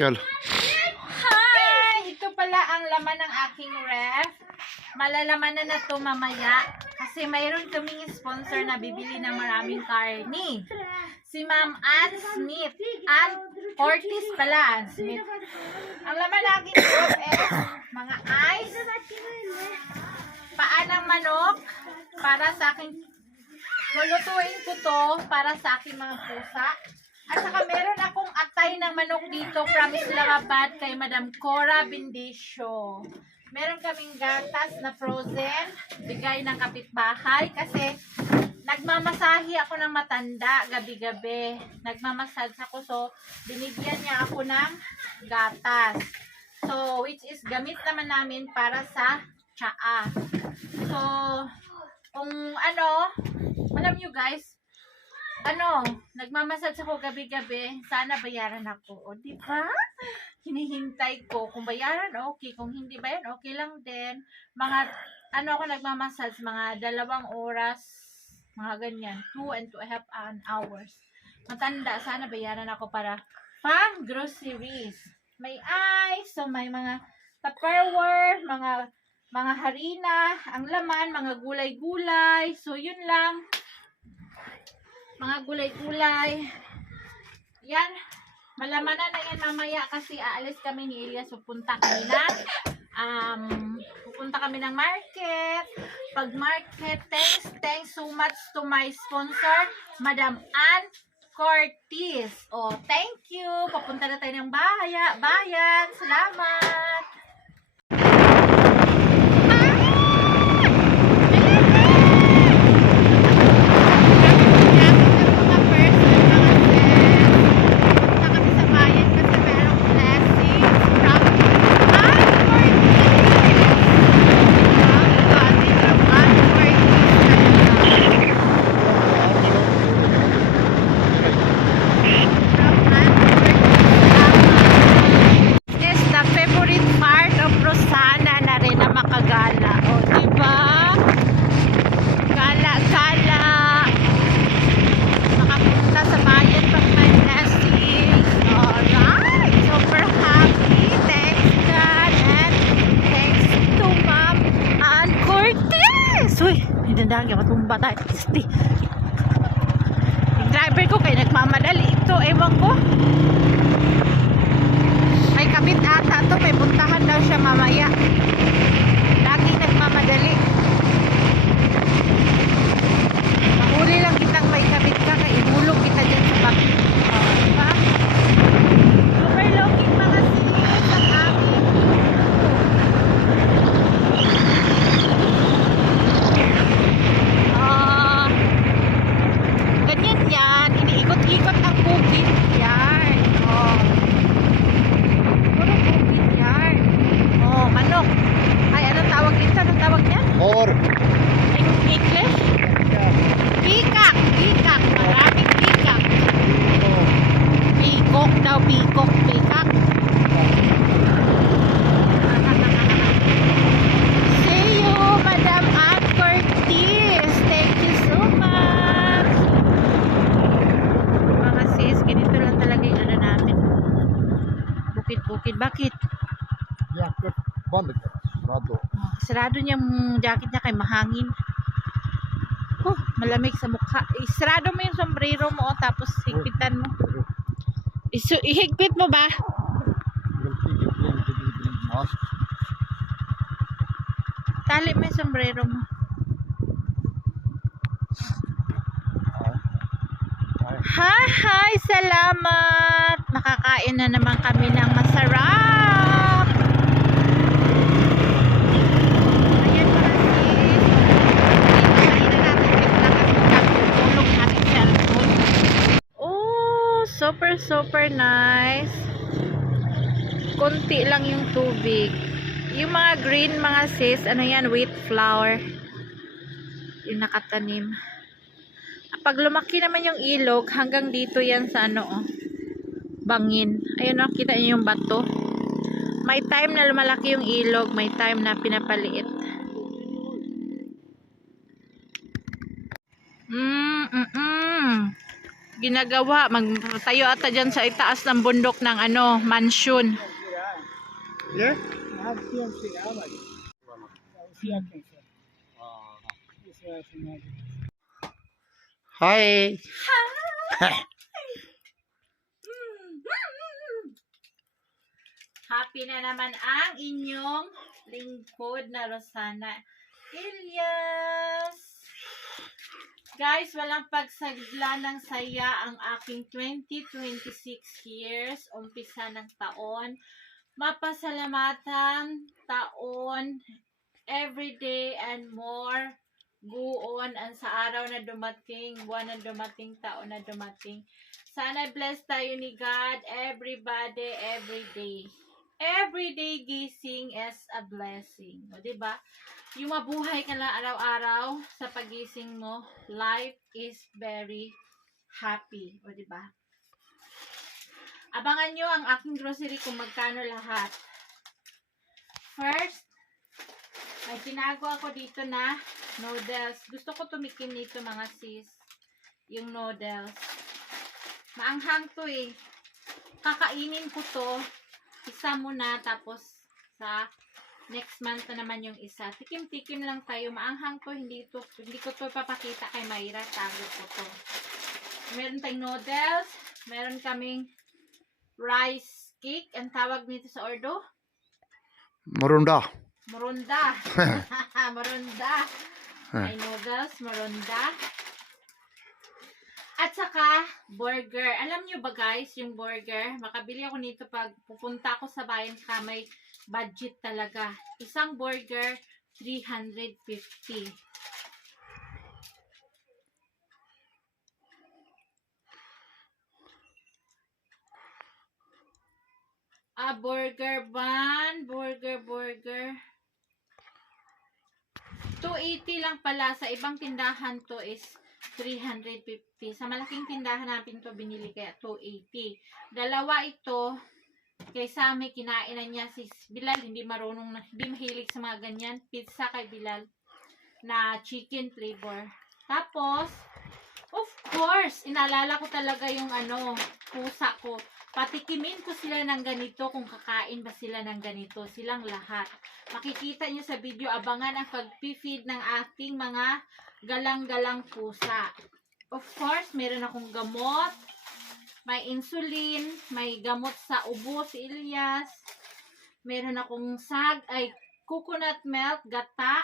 Chal. Hi! Ito pala ang laman ng aking ref. Malalaman na to mamaya. Kasi mayroon kaming sponsor na bibili ng maraming karni. Si Ma'am Ann Smith. Ann Ortiz pala. Ann Smith. Ang laman ng aking ref is mga ice, paa ng manok, para sa aking, lulutuin ko to para sa aking mga pusa. At saka meron akong atay ng manok dito from Islamabad kay Madam Cora Bindisio. Meron kaming gatas na frozen, bigay ng kapitbahay kasi nagmamasahe ako ng matanda gabi-gabi. Nagmamassage ako, so binigyan niya ako ng gatas. So, which is gamit naman namin para sa tsaa. So, kung alam nyo guys, nagmamassage ako gabi-gabi, sana bayaran ako. O, di ba? Hinihintay ko. Kung bayaran, okay. Kung hindi bayaran, okay lang din. Ako nagmamassage, mga 2 oras, mga ganyan. 2 and 2.5 hours. Matanda, sana bayaran ako para pang groceries. May ice, so may mga Tupperware, mga harina, ang laman, mga gulay-gulay. So, yun lang. Mga gulay-gulay. Yan. Malamanan na yan mamaya kasi aalis kami ni Elias. Pupunta kami ng market. Pag market, thanks so much to my sponsor, Madam Ann Cortez. Oh, thank you. Papunta na tayo ng bayan. Salamat. Dagya matumba tayo. Yung driver ko kay nagmamadali ito, ewan ko. May kabit ata to, may puntahan daw siya mamaya. Lagi nagmamadali. Mahuli lang kitang may kabit ka, kaya ihulog kita dyan sa bakit. Diba? Overlooking mga sinis ang amin. Ikot ang bukid yan. Oh. Puro bukid yan. Oh, manok. Ay, anong tawag dito? Anong tawag niya? Or. In English? Pikak. Pikak. Maraming pikak. Pikok daw. Pikok. Pikak. See you, Madam Ann Cortez. Thank you so much. Ganito lang talaga yung namin. Bukid-bukid. Bakit? Jacket. Bond. Sarado. Sarado niyang jacket niya kay mahangin. Oh, malamig sa mukha. Isarado mo yung sombrero mo tapos higpitan mo. Ihigpit mo ba? Tali mo yung sombrero mo. Hi! Salamat! Makakain na naman kami ng masarap! Ayan mga sis. Kain na natin tulog natin cellphone. Oh! Super nice! Konti lang yung tubig. Yung mga green mga sis, ano yan? Wheat flour. Yung nakatanim. Pag lumaki naman yung ilog, hanggang dito yan sa bangin. Ayun o, kita niyo yung bato. May time na lumalaki yung ilog, may time na pinapaliit. ginagawa. Magtayo ata dyan sa itaas ng bundok ng ano, mansion. Yeah? Hi. Happy na naman ang inyong lingkod na Rosana Ilyas. Guys, walang pagsagla ng saya ang aking 2026 years, umpisa ng taon. Mapasalamatang taon, everyday and more. Guon ang sa araw na dumating, buwan na dumating, taon na dumating. Sana bless tayo ni God, everybody, everyday. Everyday gising is a blessing. O, diba? Yung mabuhay ka lang araw-araw sa pagising mo, life is very happy. O, diba? Abangan nyo ang aking grocery kung magkano lahat. First, may tinago ako dito na noodles. Gusto ko tumikim nito mga sis. Yung noodles. Maanghang to eh. Kakainin ko to. Isa muna, tapos sa next month na naman yung isa. Tikim-tikim lang tayo. Maanghang to, hindi ko to papakita kay Mayra. Tago ko to. Meron tayong noodles. Meron kaming rice cake. Ang tawag nito sa ordo? Marunda. Marunda. Marunda. May noodles, marunda. At saka, burger. Alam nyo ba guys, yung burger, makabili ako nito pag pupunta ako sa bayan ka, may budget talaga. Isang burger, 350. Burger bun, burger. 280 lang pala. Sa ibang tindahan to is 350. Sa malaking tindahan natin to binili kaya 280. Dalawa ito. Kaysa may kinain na niya si Bilal. Hindi mahilig sa mga ganyan. Pizza kay Bilal na chicken flavor. Tapos, of course, inaalala ko talaga yung pusa ko. Patikimin ko sila ng ganito kung kakain ba sila ng ganito. Silang lahat. Makikita nyo sa video, abangan ang pag-feed ng ating mga galang-galang pusa. Of course, meron akong gamot. May insulin. May gamot sa ubo si Ilyas. Meron akong coconut milk, gata.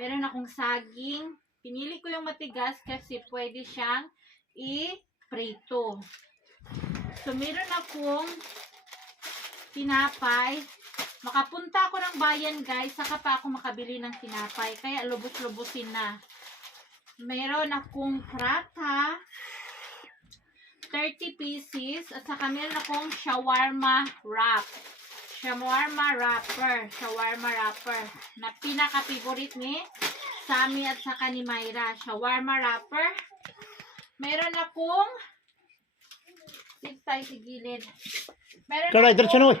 Meron akong saging. Pinili ko yung matigas kasi pwede siyang i-prito. So, meron akong tinapay. Makapunta ako ng bayan, guys. Saka pa ako makabili ng tinapay. Kaya lubos-lubusin na. Meron akong prata. 30 pieces. At saka meron akong shawarma wrap. Shawarma wrapper. Na pinaka-favorite ni Sammy at saka ni Mayra. Shawarma wrapper. Meron akong tayo sa gilid. Meron Kalay, diretso na, oy.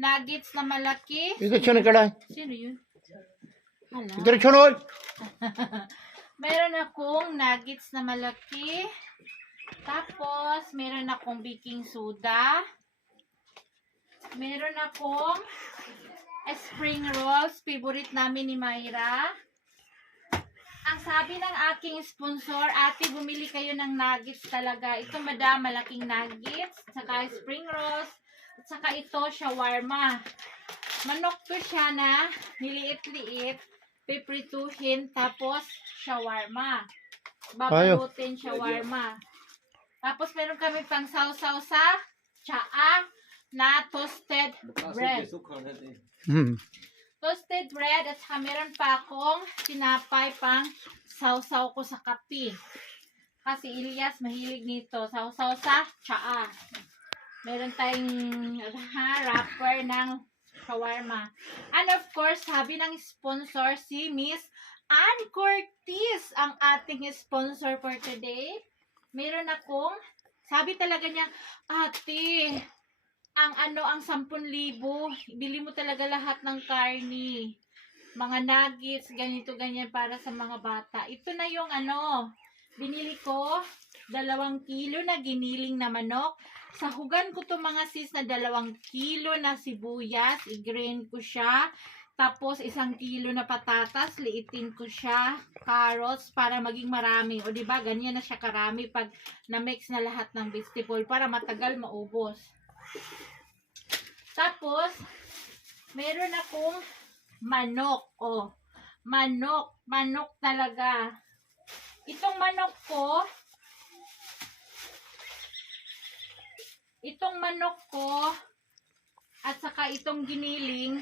nuggets na malaki. Diretso na, kalay. Sino yun? Hala. Diretso na, oy. Meron akong nuggets na malaki. Tapos, meron akong baking soda. Meron akong spring rolls. Favorite namin ni Mayra. Ang sabi ng aking sponsor, ate, bumili kayo ng nuggets talaga. Ito, madam, malaking nuggets. Saka spring rolls. At saka ito, shawarma. Manok to siya na niliit-liit. Piprituhin. Tapos, shawarma. Babalutin shawarma. Tapos, meron kami pang sausaw sa tsaa na toasted bread. Toasted bread at saka meron pa akong tinapay pang sausaw ko sa kape. Kasi Ilyas mahilig nito. Sausaw sa tsaa. Meron tayong wrapper ng shawarma. And of course, sabi ng sponsor si Miss Ann Cortez ang ating sponsor for today. Meron akong, sabi talaga niya, ate, ang 10,000, bili mo talaga lahat ng karni. Mga nuggets, ganito, ganyan para sa mga bata. Ito na yung binili ko. 2 kilo na giniling na manok. Sahugan ko to mga sis na 2 kilo na sibuyas. I-grain ko siya. Tapos 1 kilo na patatas. Liitin ko siya. Carrots para maging marami. O diba, ganyan na siya karami pag na-mix na lahat ng vegetable para matagal maubos. Tapos, meron akong manok. O, manok talaga. Itong manok ko, at saka itong giniling,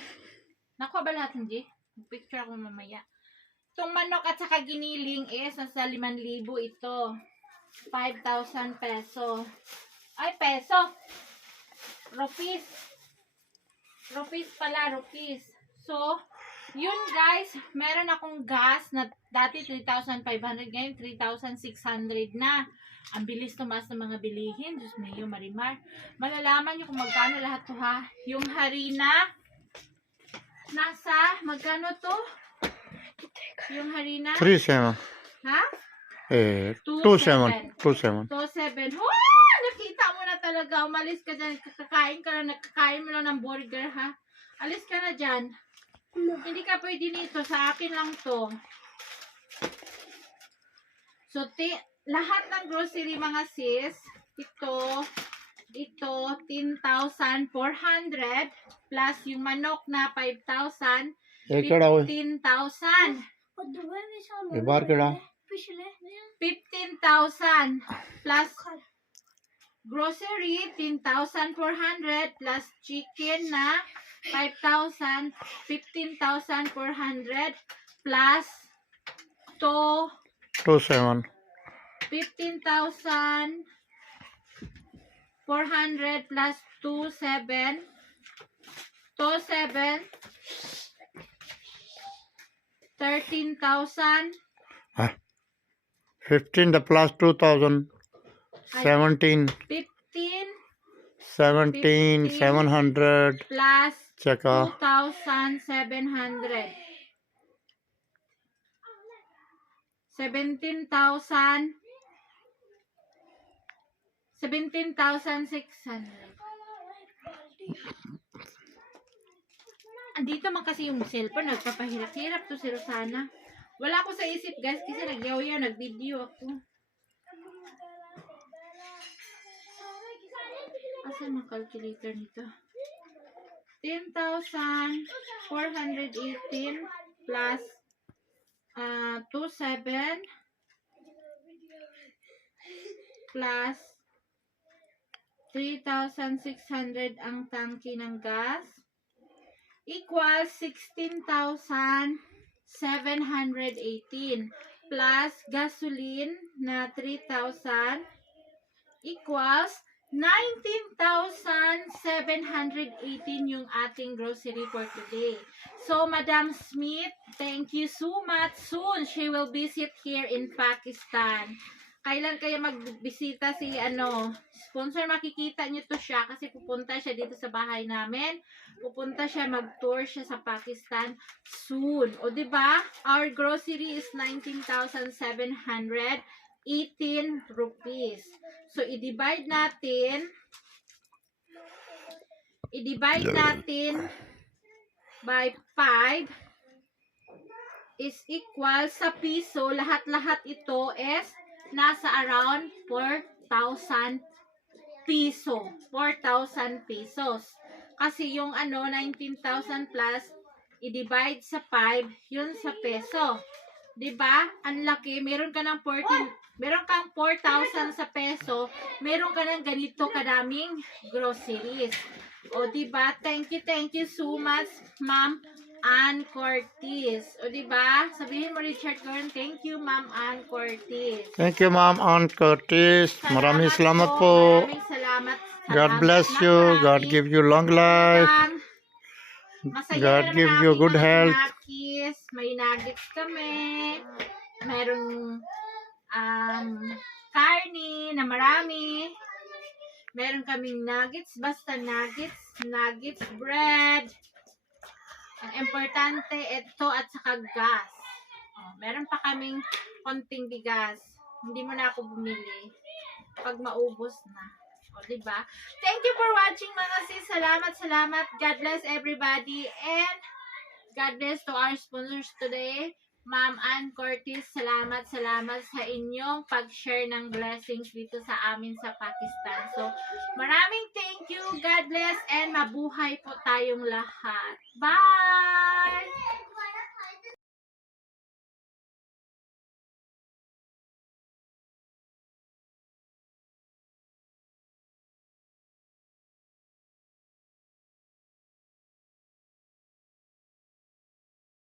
nakuha ba lahat hindi? Picture ako mamaya. Itong manok at saka giniling is nasa 5,000 ito. 5,000 peso. Ay, peso! Rupees. Rupees pala, rupees. So, yun guys, meron akong gas na dati 3,500, ngayon 3,600 na. Ang bilis tumaas ng mga bilihin. Diyos mayo, Marimar. Malalaman nyo kung magkano lahat to ha. Yung harina, nasa, magkano to? Yung harina? 3,700. Ha? 2,700. 2,700. 2,700. Oh, nakita mo na talaga. Umalis ka dyan. Nakakain mo lang ng burger ha. Alis ka na dyan. Hindi ka pwede nito. Sa akin lang to. So, lahat ng grocery mga sis, ito 10,400 plus yung manok na 5,000, 15,000. बाहर केड़ा 15,000 plus grocery 10,400 plus chicken na 5,000, 15,400 plus to 2,700. 15,400 plus 2,700 13,000. 15 the plus 2,000. 17. 15 700. plus Checka. 2,700. 17,600. Andito man kasi yung cellphone, nagpapahirap-hirap to si Rosana. Wala ko sa isip guys, kasi nagyaw-yaw, nag-video ako. Asan ang calculator nito? 10,418 plus 27 plus 3,600 ang tangki ng gas equals 16,718 plus gasoline na 3,000 equals 19,718 yung ating grocery for today. So, Madam Smith, thank you so much. Soon, she will visit here in Pakistan. Kailan kayo magbisita si sponsor, makikita nyo to siya kasi pupunta siya dito sa bahay namin. Pupunta siya, mag-tour siya sa Pakistan soon. O, diba? Our grocery is 19,718 rupees. So, i-divide natin by 5 is equal sa piso. Lahat-lahat ito is nasa around 4,000 piso. 4,000 pesos. Kasi yung 19,000 plus, i-divide sa 5, yun sa peso. Diba? Ang laki. Meron ka ng 4,000 sa peso. Meron ka ng ganito kadaming groceries. O diba? Thank you so much, Ma'am Ann Cortez. O diba? Sabihin mo, Richard Gordon, thank you, Ma'am Ann Cortez. Thank you, Ma'am Ann Curtis. Maraming salamat po. Maraming salamat. God bless you. God give you long life. Masaya God na give naman you ang good aking mga health. nakis. May nuggets kami. Merong karni na marami. Meron kaming nuggets, basta nuggets, bread. Ang importante, ito at saka gas. Meron pa kaming konting bigas. Hindi mo na ako bumili. pag maubos na. O, diba? Thank you for watching mga sis. Salamat. God bless everybody. And God bless to our sponsors today. Ma'am Ann Cortez, salamat sa inyong pag-share ng blessings dito sa amin sa Pakistan. So, maraming thank you. God bless and mabuhay po tayong lahat. Bye!